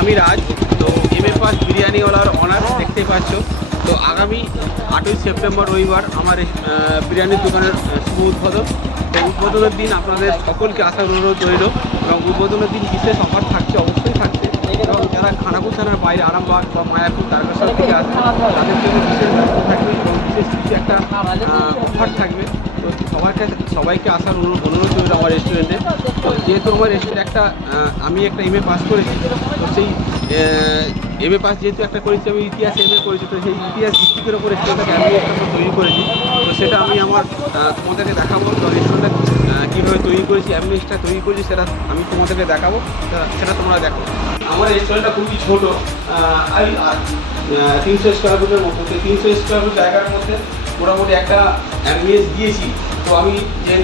আমি রাজ তো M A pass বিরিয়ানিওয়ালার অনার দেখতে পাচ্ছ। তো আগামী আটই সেপ্টেম্বর রবিবার আমার বিরিয়ানির দোকানের শুভ উদ্বোধন। তো উদ্বোধনের দিন আপনাদের সকলকে আসার অনুরোধ রইল এবং উদ্বোধনের দিন বিশেষ অফার থাকছে অবশ্যই থাকছে। এবং যারা খানাপুর থানার বাইরে আরামবাগ বা মায়াপুর তারকেশ্বর থেকে আসবে তাদের জন্য বিশেষ ব্যবস্থা থাকবে এবং বিশেষ কিছু একটা অফার থাকবে। তো সবার কাছে সবাইকে আসার অনুরোধ অনুরোধ রইল আমার রেস্টুরেন্টে যেহেতু আমার রেস্টুরেন্ট একটা আমি একটা এম এ পাস করেছি, তো সেই এম এ পাস যেহেতু একটা করেছি, আমি ইতিহাস এম এ করেছি, তো সেই ইতিহাস ভিত্তিকের ওপর রেস্টুরেন্টটাকে আমি একটা তৈরি করেছি। তো সেটা আমি আমার তোমাদেরকে দেখাবো, তো রেস্টুরেন্টটা কীভাবে তৈরি করেছি অ্যাম্বিয়েন্সটা তৈরি করেছি, সেটা আমি তোমাদেরকে দেখাবো, সেটা তোমরা দেখো। আমার রেস্টুরেন্টটা খুবই ছোটো আমি তিনশো স্কোয়ার ফুটের মতো তিনশো স্কোয়ার ফুট জায়গার মধ্যে মোটামুটি একটা অ্যাম্বিয়েন্স দিয়েছি। তো আমি যে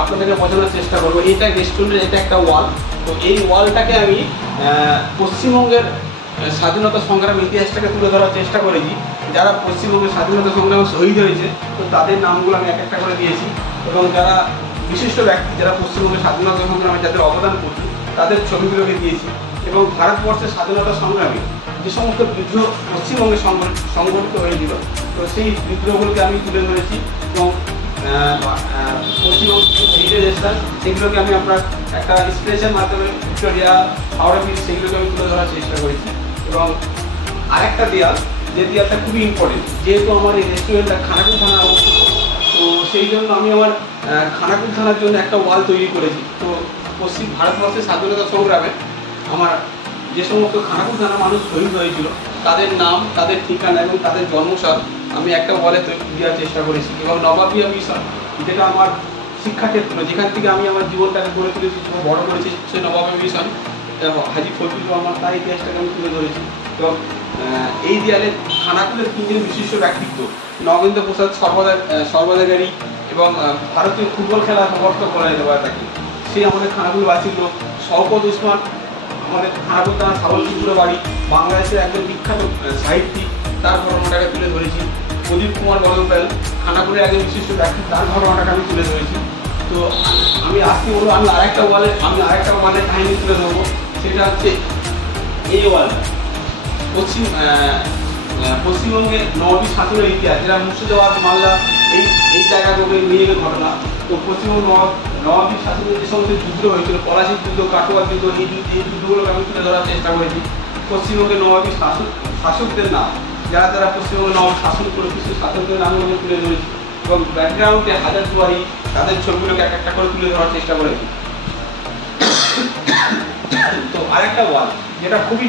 আপনাদেরকে বোঝানোর চেষ্টা করব এটা রেস্টুরেন্টের এটা একটা ওয়াল তো এই ওয়ালটাকে আমি পশ্চিমবঙ্গের স্বাধীনতা সংগ্রাম ইতিহাসটাকে তুলে ধরার চেষ্টা করেছি। যারা পশ্চিমবঙ্গের স্বাধীনতা সংগ্রামে শহীদ হয়েছে, তো তাদের নামগুলো আমি এক একটা করে দিয়েছি। এবং যারা বিশিষ্ট ব্যক্তি, যারা পশ্চিমবঙ্গের স্বাধীনতা সংগ্রামে যাদের অবদান করছে, তাদের ছবিগুলোকে দিয়েছি। এবং ভারতবর্ষের স্বাধীনতা সংগ্রামে যে সমস্ত বিদ্রোহ পশ্চিমবঙ্গে সংগঠিত হয়েছিল তো সেই বিদ্রোহগুলোকে আমি তুলে ধরেছি এবং পশ্চিমবঙ্গ সেগুলোকে আমি আপনার একটা স্পেশাল মাধ্যমে ভিক্টোরিয়া হাওড়া ব্রিজ সেগুলোকে আমি তুলে ধরার চেষ্টা করেছি। এবং আরেকটা দেয়াল যে দেয়ালটা খুবই ইম্পর্টেন্ট যেহেতু আমার এই রেস্টুরেন্টটা খানাকুল থানা অবস্থিত তো সেই জন্য আমি আমার আহ, খানাকুল থানার জন্য একটা ওয়াল তৈরি করেছি। তো পশ্চিম ভারতবর্ষের স্বাধীনতা সংগ্রামে আমার যে সমস্ত খানাকুল থানা মানুষ শহীদ হয়েছিল, তাদের নাম, তাদের ঠিকানা এবং তাদের জন্মসাল আমি একটা তৈরি দেওয়ার চেষ্টা করেছি এবং নবাবিয়া মিশন, যেটা আমার শিক্ষাক্ষেত্র, যেখান থেকে আমি আমার জীবনটাকে গড়ে তুলেছি বড় করেছি সে নবাবিয়া মিশন হাজি ফজলুর রহমান তার ইতিহাসটাকে আমি তুলে ধরেছি এবং এই দেয়ালে খানাকুলের তিনজন বিশিষ্ট ব্যক্তিত্ব, নগেন্দ্র প্রসাদ সর্বদা সর্বদাগারী এবং ভারতীয় ফুটবল খেলা সমর্থক করা যেতে পারে তাকে। সে আমাদের খানাকুল লোক, শওকত উসমান আমাদের খানাকুল তার সাবলপুর বাড়ি বাংলাদেশের একজন বিখ্যাত সাহিত্যিক তার ঘটনাটাকে তুলে ধরেছি। প্রদীপ কুমার বদলবেল খানাকুলের একজন বিশিষ্ট ব্যক্তি তার ঘটনাটাকে আমি তুলে ধরেছি। তো আমি আজকে বলব আমি আরেকটা ওয়ালে আমি আরেকটা ওয়ালের কাহিনী তুলে ধরবো। সেটা হচ্ছে এই ওয়ালটা পশ্চিম আহ, আহ, পশ্চিমবঙ্গে নবাবী ইতিহাস যেটা মুর্শিদাবাদ মালদা এই এই জায়গাগুলোকে নিয়ে গিয়ে ঘটনা। তো পশ্চিমবঙ্গ নবাব শাসনের যে সমস্ত যুদ্ধ হয়েছিল, পলাশির যুদ্ধ, কাটোয়ার যুদ্ধ, এই যুদ্ধ, এই যুদ্ধগুলোকে আমি তুলে ধরার চেষ্টা করেছি। পশ্চিমবঙ্গের নবাবী শাসক, শাসকদের নাম, যারা যারা পশ্চিমবঙ্গের নবাব শাসন করে কিছু শাসকদের নামগুলোকে তুলে ধরেছি। এবং ব্যাকগ্রাউন্ডে হাজার দুয়ারি, তাদের ছবিগুলোকে এক একটা করে তুলে ধরার চেষ্টা করেছি। তো আরেকটা ওয়াল যেটা খুবই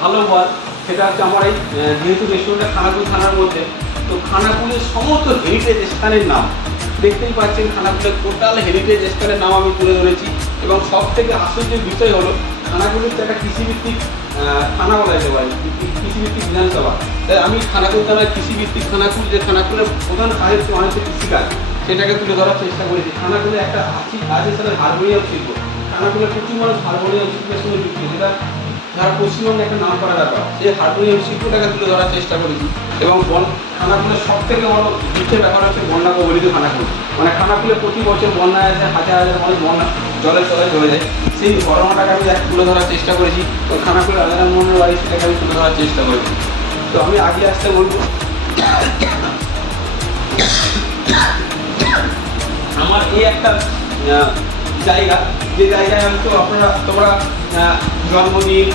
ভালো ওয়াল সেটা হচ্ছে আমার এই যেহেতু রেস্টুরেন্টটা খানাকুল থানার মধ্যে তো খানাকুলের সমস্ত হেরিটেজ স্থানের নাম। দেখতেই পাচ্ছেন খানাকুলের টোটাল হেরিটেজ স্থানের নাম আমি তুলে ধরেছি এবং সব থেকে আশ্চর্যের বিষয় হলো, খানাকুলের তো একটা কৃষিভিত্তিক থানা বলা যেতে পারে, কৃষিভিত্তিক বিধানসভা। তাই আমি খানাকুল থানার কৃষিভিত্তিক খানাকুল, যে খানাকুলের প্রধান কাজ হচ্ছে মানুষের কৃষিকাজ, সেটাকে তুলে ধরার চেষ্টা করেছি। খানাকুলে একটা আছে আছে সেটা হারমোনিয়াম শিল্প খানাকুলের প্রচুর মানুষ হারমোনিয়াম শিল্পের সঙ্গে যুক্ত, যেটা যারা পশ্চিমবঙ্গে একটা নাম করা ব্যাপার সেই হারমোনিয়াম শিল্পটাকে তুলে ধরার চেষ্টা করেছি এবং বন খানাকুলের সব থেকে বড় দুঃখের ব্যাপার হচ্ছে বন্যা কবলিত খানাকুল মানে খানাকুলে প্রতি বছর বন্যায় আসে, হাজার হাজার মানুষ বন্যা, জলের তলায় চলে যায়। সেই ঘটনাটাকে আমি তুলে ধরার চেষ্টা করেছি তো খানাকুলের আলাদা মোহনের বাড়ি সেটাকে আমি তুলে ধরার চেষ্টা করেছি। তো আমি আগে আসতে বলব, আমার এই একটা জায়গা, যে জায়গায় হয়তো আপনারা, তোমরা জন্মদিন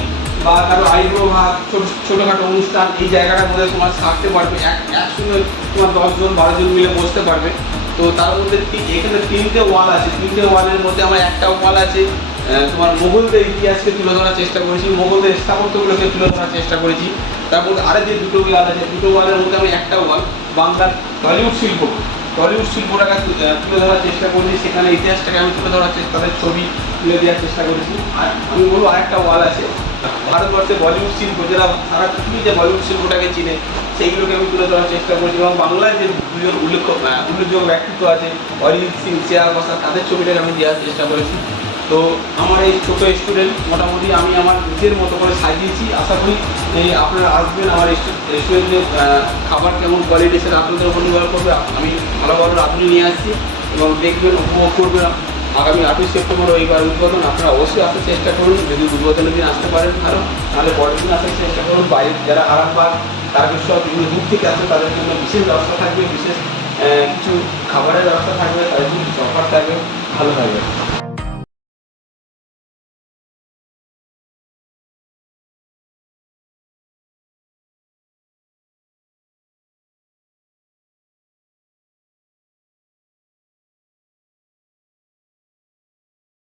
বা কারও আবির্ভাব ছোট, ছোটোখাটো অনুষ্ঠান, এই জায়গাটার মধ্যে তোমার থাকতে পারবে। এক একসঙ্গে তোমার দশজন বারোজন মিলে বসতে পারবে। তো তার মধ্যে এখানে তিনটে ওয়াল আছে। তিনটে ওয়ালের মধ্যে আমার একটা ওয়াল আছে। তোমার মোগলদের ইতিহাসকে তুলে ধরার চেষ্টা করেছি, মোগলদের স্থাপত্যগুলোকে তুলে ধরার চেষ্টা করেছি। তারপর আরে যে দুটো ওয়াল আছে। দুটো ওয়ালের মধ্যে আমি একটা ওয়াল, বাংলার টলিউড শিল্প। টলিউড শিল্পটাকে তুলে ধরার চেষ্টা করেছি। সেখানে ইতিহাসটাকে আমি তুলে ধরার চেষ্টা তাদের ছবি তুলে দেওয়ার চেষ্টা করেছি। আর আমি বলব আরেকটা ওয়াল আছে। ভারতবর্ষে বলিউড শিল্প, যারা সারা পৃথিবী যে বলিউড শিল্পটাকে চিনে, সেইগুলোকে আমি তুলে ধরার চেষ্টা করেছি এবং বাংলায় যে দুজন উল্লেখ উল্লেখযোগ্য ব্যক্তিত্ব আছে, অরিজিৎ সিং, শ্রেয়া ঘোষাল, তাদের ছবিটাকে আমি দেওয়ার চেষ্টা করেছি। তো আমার এই ছোটো স্টুডেন্ট মোটামুটি আমি আমার নিজের মতো করে সাজিয়েছি। আশা করি এই আপনারা আসবেন, আমার রেস্টুরেন্টে খাবার কেমন কোয়ালিটি সেটা আপনাদের উপর নির্ভর করবে। আমি ভালো ভালো রাঁধুনি নিয়ে আসছি এবং দেখবেন, উপভোগ করবেন। আগামী আটই সেপ্টেম্বর রবিবার উদ্বোধন, আপনারা অবশ্যই আসার চেষ্টা করুন। যদি উদ্বোধনের দিন আসতে পারেন ভালো নাহলে পরের দিন আসার চেষ্টা করুন। বাইরে যারা আরামবাগ, তারকেশ্বর, বিভিন্ন দূর থেকে আসে তাদের জন্য বিশেষ ব্যবস্থা থাকবে, বিশেষ কিছু খাবারের ব্যবস্থা থাকবে, তাদের জন্য কিছু অফার থাকবে, ভালো থাকবে।